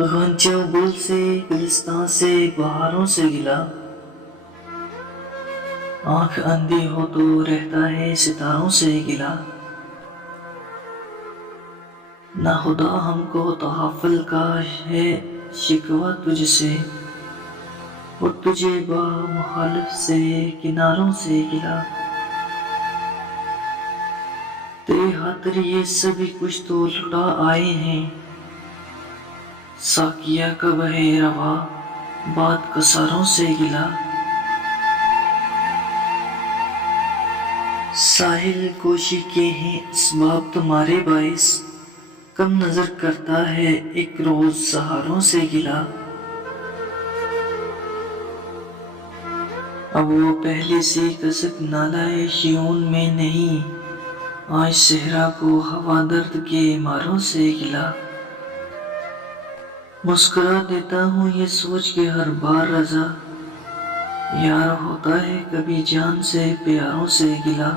غنچوں گل سے گلستان سے بہاروں سے گلا، آنکھ اندھی ہو تو رہتا ہے ستاروں سے گلا۔ نہ خدا ہم کو تحفل کا ہے شکوہ تجھ سے، وہ تجھے با مخالف سے کناروں سے گلا۔ تیرے خاطر یہ سبھی کچھ تو لٹا آئے ہیں، ساقیہ کا بہے رواں باد کساروں سے گلا۔ ساحل کوشی کے ہیں اسباب تمہارے باعث، کم نظر کرتا ہے ایک روز سہاروں سے گلا۔ اب وہ پہلے سی کسک نالائے شیون میں نہیں، آج صحرا کو ہوا درد کے ماروں سے گلا۔ مسکرا دیتا ہوں یہ سوچ کے ہر بار رضا، یار ہوتا ہے کبھی جان سے پیاروں سے گلا۔